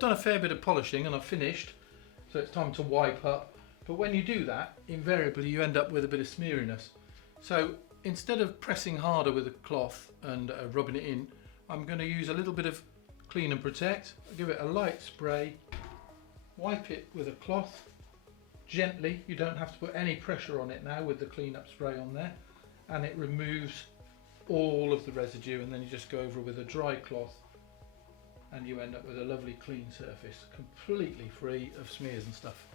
done a fair bit of polishing and I've finished, so it's time to wipe up. But when you do that, invariably you end up with a bit of smeariness. So instead of pressing harder with a cloth and rubbing it in, I'm going to use a little bit of Clean and Protect. I'll give it a light spray, wipe it with a cloth gently. You don't have to put any pressure on it now with the clean up spray on there, and it removes all of the residue, and then you just go over with a dry cloth and you end up with a lovely clean surface, completely free of smears and stuff.